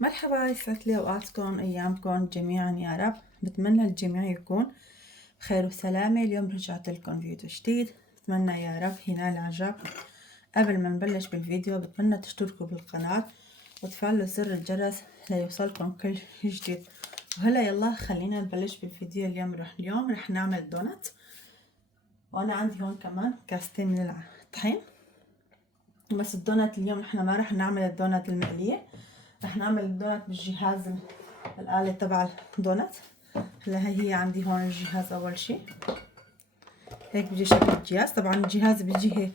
مرحبا، يسعد لي اوقاتكم ايامكم جميعا يا رب. بتمنى الجميع يكون بخير وسلامة. اليوم رجعت لكم فيديو جديد، بتمنى يا رب ينال اعجاب. قبل ما نبلش بالفيديو بتمنى تشتركوا بالقناة وتفعلوا زر الجرس ليوصلكم كل جديد. وهلا يلا خلينا نبلش بالفيديو. اليوم رح نعمل دونات، وانا عندي هون كمان كاستين من الطحين. بس الدونات اليوم احنا ما رح نعمل الدونات المقلية، رح نعمل الدونات بالجهاز الآلة تبع الدونات. هلا هي عندي هون الجهاز. اول شي هيك بيجي شكل الجهاز. طبعا الجهاز بيجي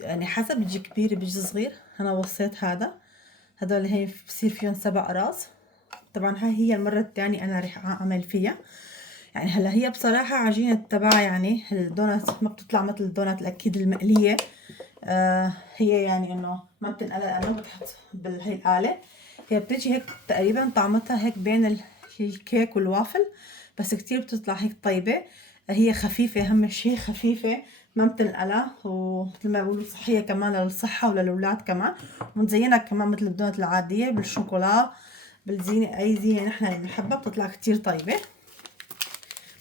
يعني حسب، بيجي كبير بيجي صغير. انا وصيت هدول هي بصير فيهم 7 اراز. طبعا هي المرة الثانية انا رح اعمل فيها. يعني هلا هي بصراحة عجينة تبعها يعني الدونات ما بتطلع مثل الدونات الاكيد المقلية. هي يعني انه ما بتنقلى لانه بتحط بالهي الآلة. هي بتجي هيك تقريبا طعمتها هيك بين الكيك والوافل، بس كتير بتطلع هيك طيبة. هي خفيفة، اهم شي خفيفة ما بتنقلى، ومثل ما بيقولوا صحية كمان للصحة وللأولاد كمان. ونزينها كمان مثل الدونات العادية بالشوكولا، بالزينة أي زينة نحن اللي بنحبها بتطلع كتير طيبة.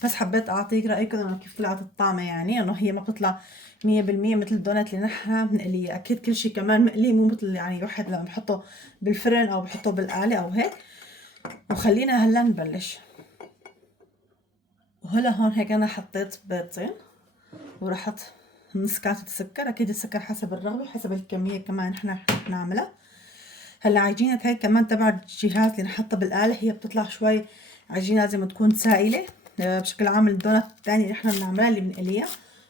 بس حبيت أعطيك رأيكم إنه كيف طلعت الطعمة، يعني إنه هي ما بتطلع 100% مثل الدونات اللي نحن بنقليه. أكيد كل شي كمان مقلي، مو مثل يعني واحد لما بحطه بالفرن أو بحطه بالآلة أو هيك. وخلينا هلا نبلش. وهلا هون هيك أنا حطيت بيضتين ورحت نص كاسة سكر. أكيد السكر حسب الرغبة وحسب الكمية كمان نحن رح نعملها. هلا عجينة هاي كمان تبع الجهاز اللي نحطها بالآلة هي بتطلع شوي عجينة لازم تكون سائلة. بشكل عام الدونات الثانية اللي احنا بنعملها اللي بنقليها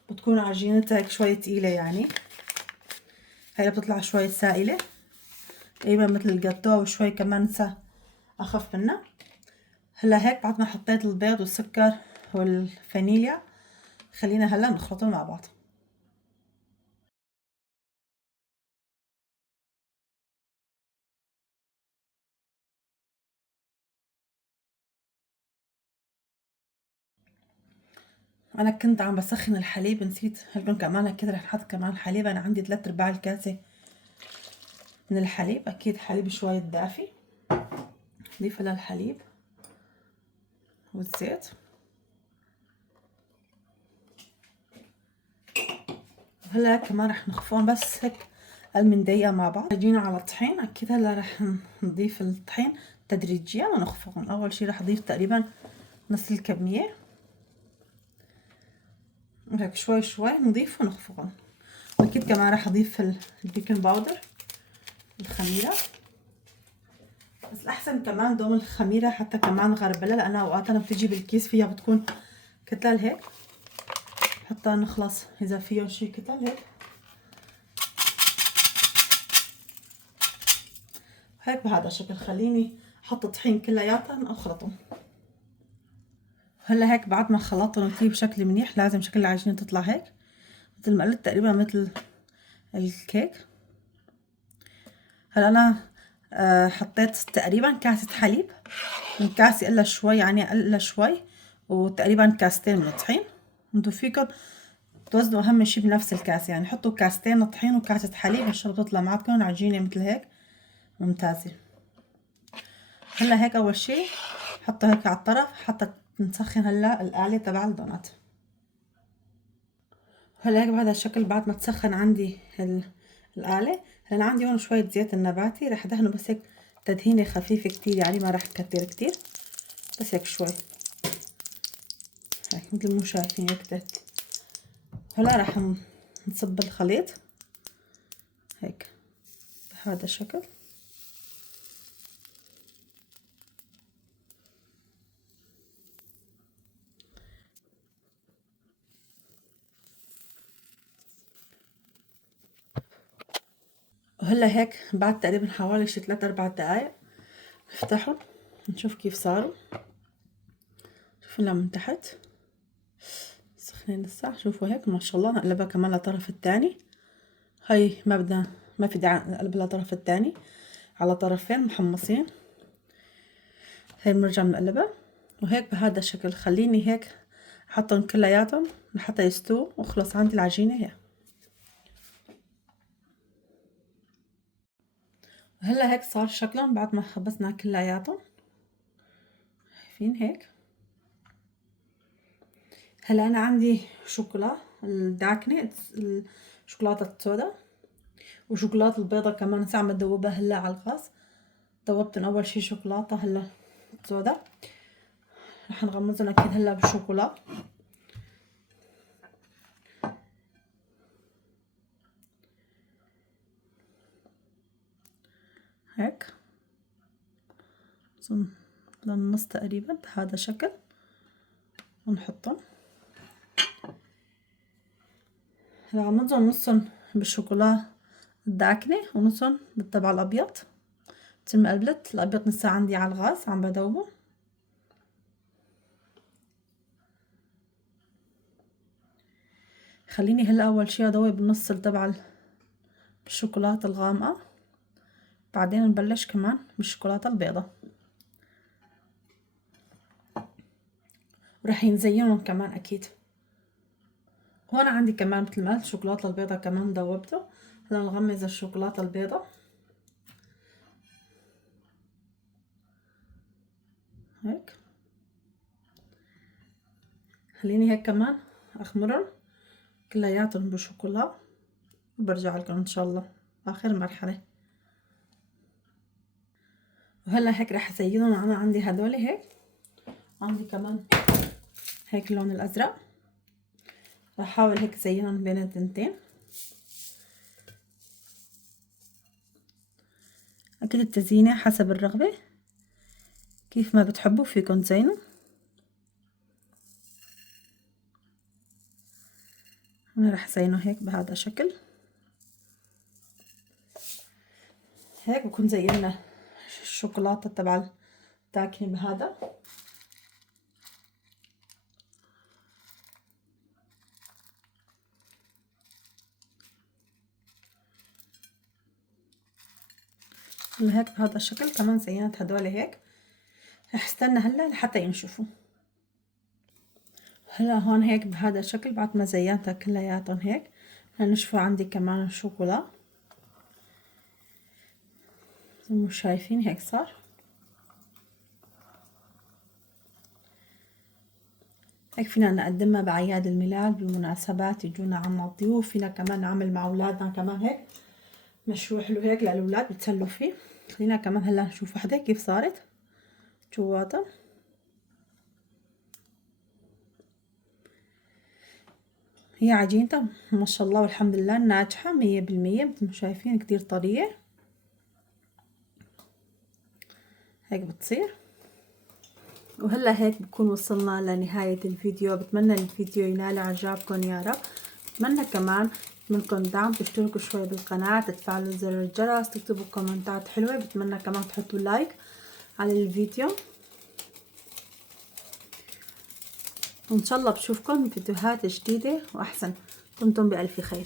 بتكون عجينتها هيك شوي تقيلة، يعني هاي بتطلع شوي سائلة تقريبا مثل الجاتو وشوي كمان أخف منها. هلا هيك بعد ما حطيت البيض والسكر والفانيليا خلينا هلا نخلطهم مع بعض. انا كنت عم بسخن الحليب، نسيت هلكم كمان كده رح نحط كمان حليب. انا عندي 3/4 الكاسة من الحليب. اكيد حليب شوي دافي، نضيف لها الحليب والزيت. هلا كمان رح نخفون بس هيك قل من دقيقة مع بعض. جينا على الطحين. اكيد هلا رح نضيف الطحين تدريجيا ونخفقهم. اول شي رح اضيف تقريبا نص الكمية، هيك شوي شوي نضيف ونخفقهم. واكيد كمان رح اضيف البيكنج باودر، الخميرة. بس الأحسن كمان دوم الخميرة حتى كمان غربلة، لأنها أوقات أنا بتجي بالكيس فيها بتكون كتل هيك، حتى نخلص إذا فيه شي كتل هيك. هيك بهذا الشكل. خليني أحط الطحين كلياتهم أخلطهم. هلا هيك بعد ما خلطتهم كتير بشكل منيح، لازم شكل العجينة تطلع هيك مثل ما قلت تقريبا مثل الكيك. هلا أنا حطيت تقريبا كاسة حليب، من كاسة إلا شوي، يعني إلا شوي، وتقريبا كاستين من الطحين. انتو فيكم توزنوا أهم شي بنفس الكاسة، يعني حطوا كاستين طحين وكاسة حليب إن شاء الله بتطلع معكم عجينة مثل هيك ممتازة. هلا هيك أول شي حطوا هيك على الطرف حتى نسخن هلا الآلة تبع الدونات. هلا هيك بهذا الشكل بعد ما تسخن عندي الآلة. هلا عندي هون شوية زيت النباتي، رح دهنه بس هيك تدهينة خفيفة كتير، يعني ما رح كتر كتير، بس هيك شوي هيك مثل مو شايفين هيك. هلا رح نصب الخليط هيك بهذا الشكل. وهلا هيك بعد تقريبا حوالي شي 3-4 دقايق نفتحهم نشوف كيف صاروا. شوفوا من تحت سخنين لسه. شوفوا هيك ما شاء الله. نقلبها كمان للطرف الثاني. هاي ما في داعي نقلبها للطرف الثاني، على طرفين محمصين. هاي بنرجع بنقلبها وهيك بهذا الشكل. خليني هيك احطهم كلياتهم لحتى يستووا وخلص عندي العجينة هي. هلا هيك صار شكلهم بعد ما خبزنا كلياتهم، شايفين هيك. هلا انا عندي شوكولا الداكنه، الشوكولاته السوداء وشوكولاته البيضة كمان هسه عم بدوبها هلا على الغاز. دوبتن اول شي شوكولاته هلا سوداء، رح نغمزهم اكيد هلا بالشوكولا. هيك للنص تقريبا بهذا الشكل ونحطهم. هلا عم نضع نصهم بالشوكولا الداكنة ونصهم بالتبع الابيض. مثل ما قبلت الابيض لسه عندي على الغاز عم بدوبه. خليني هلا اول شي ادوب بالنص تبع بالشوكولاتة الغامقة، بعدين نبلش كمان بالشوكولاتة البيضة، ورح نزينهم كمان اكيد. هون عندي كمان مثل ما قلت الشوكولاتة البيضة كمان دوبته. هلا نغمز الشوكولاتة البيضة هيك. خليني هيك كمان اخمرهم كلياتهم بالشوكولا وبرجع لكم ان شاء الله اخر مرحلة. وهلا هيك رح ازينهم. انا عندي هدول هيك، عندي كمان هيك اللون الازرق، رح احاول هيك زينهم بين التنتين. اكيد التزيينة حسب الرغبة، كيف ما بتحبوا فيكم تزينوا. انا رح زينه هيك بهذا الشكل. هيك بكون زينا الشوكولاتة تبع الداكنة بهذا. هيك بهذا الشكل كمان زينت هدول هيك. رح استنى هلا لحتى ينشفوا. هلا هون هيك بهذا الشكل بعد ما زينتها كلياتهم هيك هنشفوا. عندي كمان الشوكولا زي ما شايفين هيك صار. هيك فينا نقدمها بأعياد الميلاد، بالمناسبات يجونا عنا الضيوف، فينا كمان نعمل مع أولادنا كمان هيك مشروع حلو هيك للأولاد بتسلوا فيه. خلينا كمان هلا نشوف وحدة كيف صارت جواتها. هي عجينتها ما شاء الله والحمد لله ناجحة 100%. مثل ما شايفين كتير طرية هيك بتصير. وهلا هيك بكون وصلنا لنهاية الفيديو. بتمنى الفيديو ينال اعجابكم يا رب. بتمنى كمان منكم دعم، تشتركوا شوي بالقناة، تفعلوا زر الجرس، تكتبوا كومنتات حلوة. بتمنى كمان تحطوا لايك على الفيديو. وان شاء الله بشوفكم بفيديوهات جديدة واحسن. دمتم بألف خير.